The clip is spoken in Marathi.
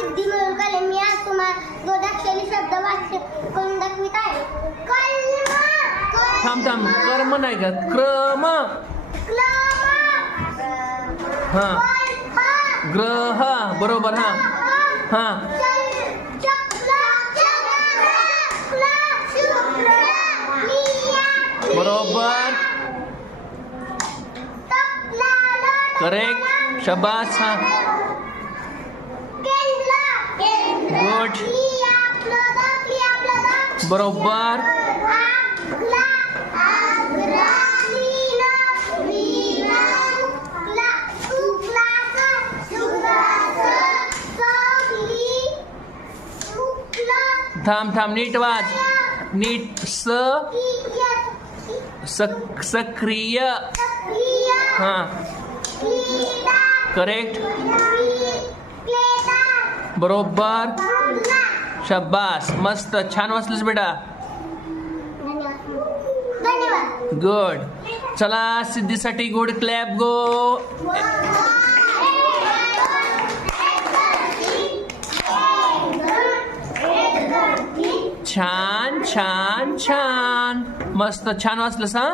सिद्धी मिळवून कळले. मी आज तुम्हाला 2 अक्षरी शब्द वाक्य करून दाखवित आहे. थांब कर्म नाही का क्रम. हा ग्रह बरोबर. हा बरोबर करेक्ट शाबास. हा गुड बरोबर. थांब नीट वाच. नीट सक्रिय. हा करेक्ट बरोबर शाबास. मस्त छान वाचलंस बेटा. गुड. चला सिद्धीसाठी गुड क्लॅप गो. छान छान छान मस्त छान वाचलंस. हा